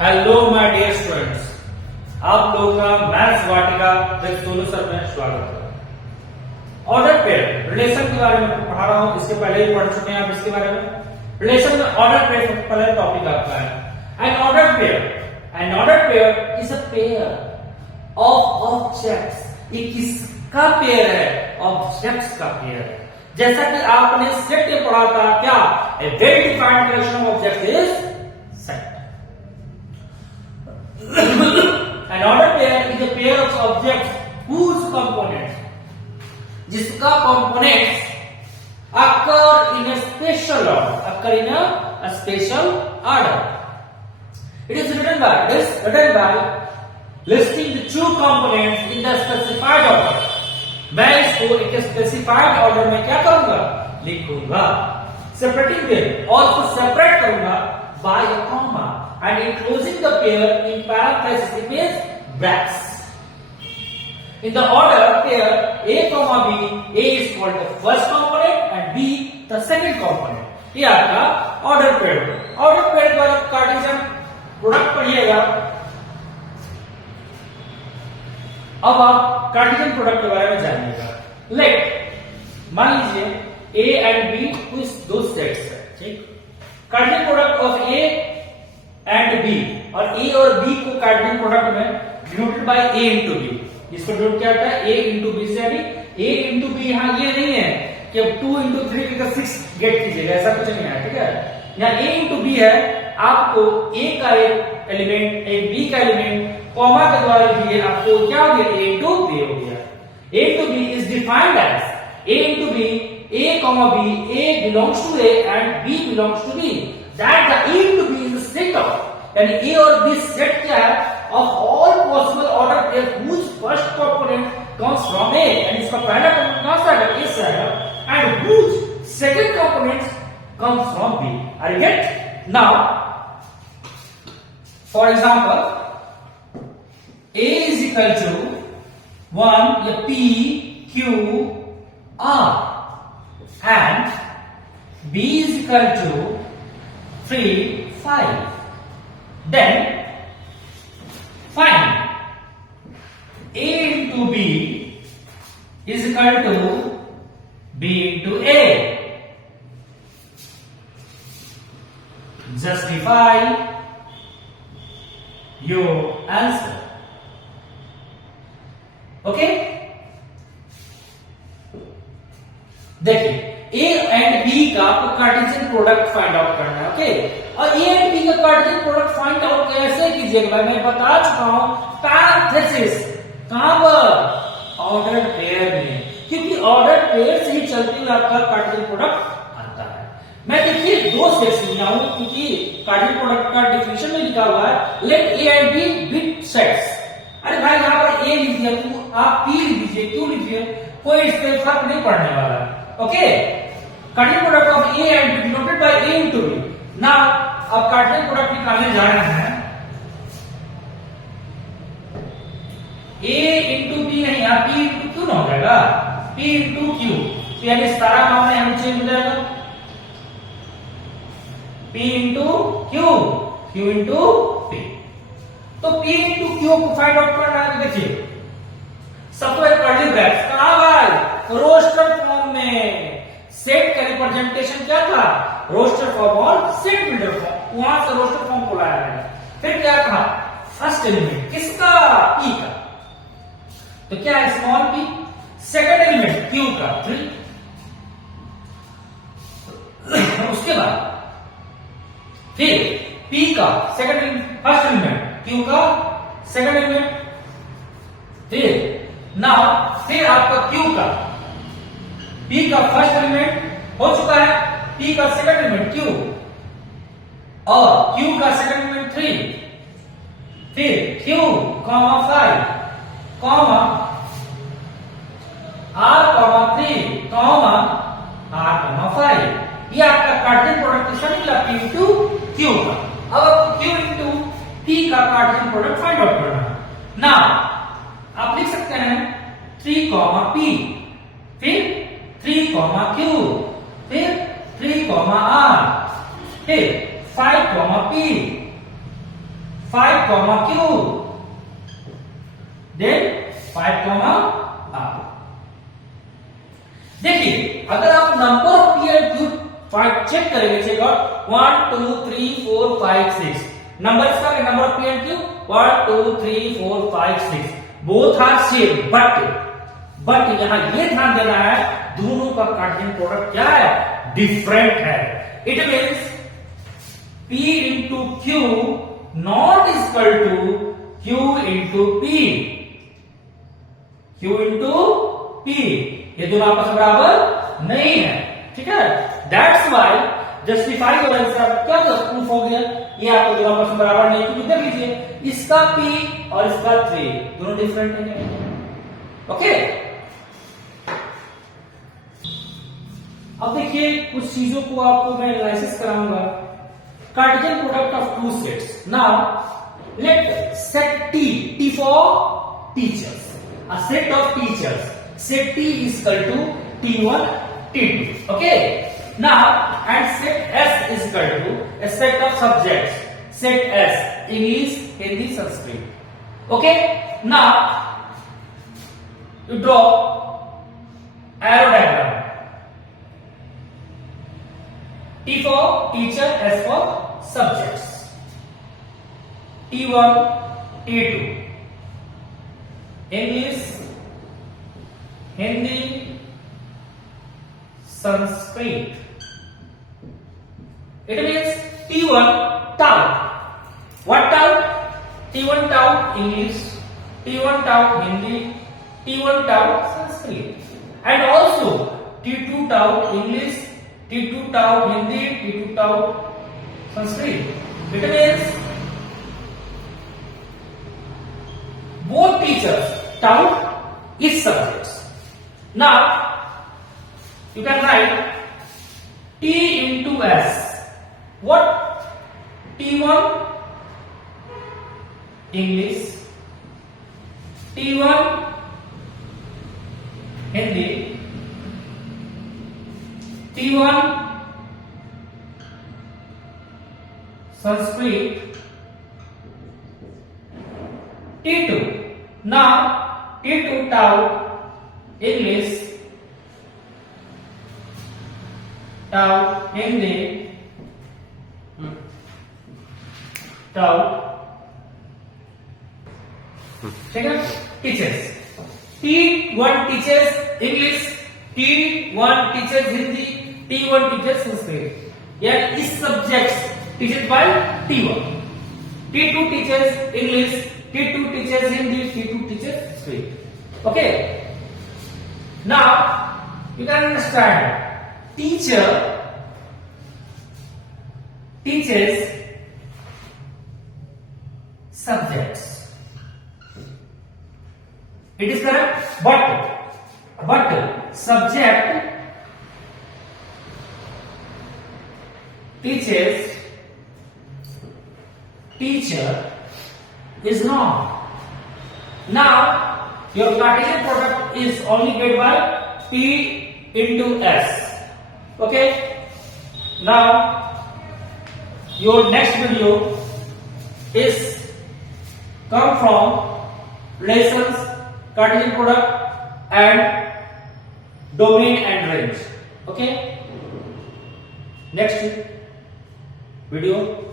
Hello my dear students, आप लोगों का maths Vatika with Sonu sir में स्वागत है। ऑर्डर पेयर रिलेशन के बारे में पढ़ा रहा हूं, इसके पहले ही पढ़ चुके हैं आप इसके बारे में। रिलेशन में ऑर्डर पेयर सबसे पहले टॉपिक आपका है। An order pair is a pair of objects. ये किसका पेयर है? ऑब्जेक्ट्स का पेयर है। जैसा कि आपने सेट में पढ़ा था, क्या a well defined collection of objects is set. An ordered pair is a pair of objects whose components, जिसका components occur in a special order. It is written by listing the two components in the specified order. मैं इसको एक specified order में क्या करूंगा? लिखूंगा, separating them और उसको separate करूंगा by a comma and enclosing the pair in parentheses it means brackets. In the order pair A comma B, A is called the first component and B the second component. ये आपका order pair है। order pair का जब Cartesian product पढ़िएगा, अब आप Cartesian product के बारे में जानिएगा। लेट मान लीजिए A एंड B कुछ दो सेट्स है, ठीक। Cartesian product of A and B, और ए और बी को कार्टेशियन प्रोडक्ट में denoted by A into B. इसको डिनोट क्या होता है? ए इंटू बी से, यानी ए इंटू बी। यहाँ ये नहीं है कि अब 2 इंटू 3 का 6 गेट कीजिएगा, ऐसा कुछ नहीं है, ठीक है। यहाँ ए इंटू बी है, आपको ए का एक एलिमेंट एक बी का एलिमेंट कॉमा के द्वारा दिए, आपको क्या हो गया? ए इंटू बी हो गया। A into B is defined as A into B, A comma B, A belongs to A and B belongs to B. That the A into B is the set of, यानी A और B set क्या है? Of all possible order pair whose first component comes from A, यानी इसका पहला component कहाँ से आएगा? A से आएगा, and whose second component comes from B. Are you get? Now, for example, A is equal to 1 या P Q R and B is equal to 3, 5. Then find A into B is equal to B into A. Justify your answer. Okay? देखिए, A and B का आपको Cartesian product find out करना है, okay. और A and B का Cartesian product find out कैसे कीजिएगा? भाई मैं बता चुका हूं, पैरेंथेसिस। कहां पर? ऑर्डर पेयर में, क्योंकि ऑर्डर पेयर से ही चलते हुए आपका कार्टेशियन प्रोडक्ट आता है। मैं देखिए दो सेट्स लिया हूं, क्योंकि कार्टेशियन प्रोडक्ट का डेफिनेशन में लिखा हुआ है let A and B B sets. अरे भाई यहां पर A लिख दिया, तो आप P लिख दीजिए, क्यों लिखिए? कोई इससे फर्क नहीं पड़ने वाला, okay. Cartesian product of A and B denoted by A into B। Now अब कार्टेशियन प्रोडक्ट निकालने जा रहे हैं। A into B नहीं, यहाँ P into Q ना हो जाएगा, P into Q, तो यानी सारा काम में हमें चेंज हो जाएगा, P into Q, Q into P। तो P into Q को फाइंड आउट करना है, देखिए सबको एक कर्ली ब्रैकेट कहां भाई? रोस्टर फॉर्म में। सेट का रिप्रेजेंटेशन क्या था? रोस्टर फॉर्म और सेट बिल्डर फॉर्म, वहां से रोस्टर फॉर्म को लाया गया। फिर क्या था? फर्स्ट एलिमेंट किसका? P का, तो क्या है? Small p। Second element Q का 3। उसके बाद फिर P का second element, first element Q का सेकंड एलिमेंट, फिर फिर आपका Q का P का फर्स्ट एलिमेंट हो चुका है, P का सेकंड एलिमेंट Q, और Q का सेकंड एलिमेंट 3, फिर Q, 5, R, 3, R, 5। ये आपका कार्टेशियन प्रोडक्ट निकला P into Q का। अब आपको Q into P का कार्टेशियन प्रोडक्ट फाइंड आउट करना है। नाउ आप लिख सकते हैं 3, P, फिर 3, Q, फिर 3, R, फिर 5, P, 5 comma q, then 5 comma r. देखिए अगर आप number of P and Q check करेंगे, चेक आउट 1 2 3 4 5 6 नंबर्स का number of P and Q 1 2 3 4 5 6 both are same, but यहां ये ध्यान देना है दोनों का कार्टेशियन प्रोडक्ट क्या है, डिफरेंट है. It means P into Q not is equal to Q into P. Q into P ये दोनों आपस में बराबर नहीं है, ठीक है. That's why justify your answer क्या प्रूफ हो गया, ये आपको दोनों आपस में बराबर नहीं, क्योंकि देख लीजिए इसका P और इसका 3 दोनों डिफरेंट है. ओके अब देखिए कुछ चीजों को आपको मैं एनालिसिस कराऊंगा. Cartesian product of two sets. Now, let set T for teachers. A set of teachers. Set T is equal to T1, T2. Okay. Now, and set S is equal to a set of subjects. Set S, English, Hindi, Sanskrit. Okay. Now, you draw arrow diagram. T for teacher, S for subjects. T1, T2. English, Hindi, Sanskrit. It means T1 tau. What tau? T1 tau English, T1 tau Hindi, T1 tau Sanskrit. And also T2 tau English, T2 tau Hindi, T2 tau Sanskrit. It means both teachers tau is subjects. Now you can write T into S. What? T1 English, T1 Hindi, T1 Sanskrit, T2. Now T2 tau English, tau Hindi, tau ठीक है teachers. T1 teaches English, T1 teaches Hindi, T1 teaches Sanskrit. Yet is subjects teaches by T1. T2 teaches English, T2 teaches Hindi, T2 teaches Sanskrit. Okay. Now you can understand teacher teaches subjects. It is correct, but subject teaches teacher is not. Now your Cartesian product is only get by P into S. Okay. Now your next video is come from lessons Cartesian product and domain and range. Okay. Next video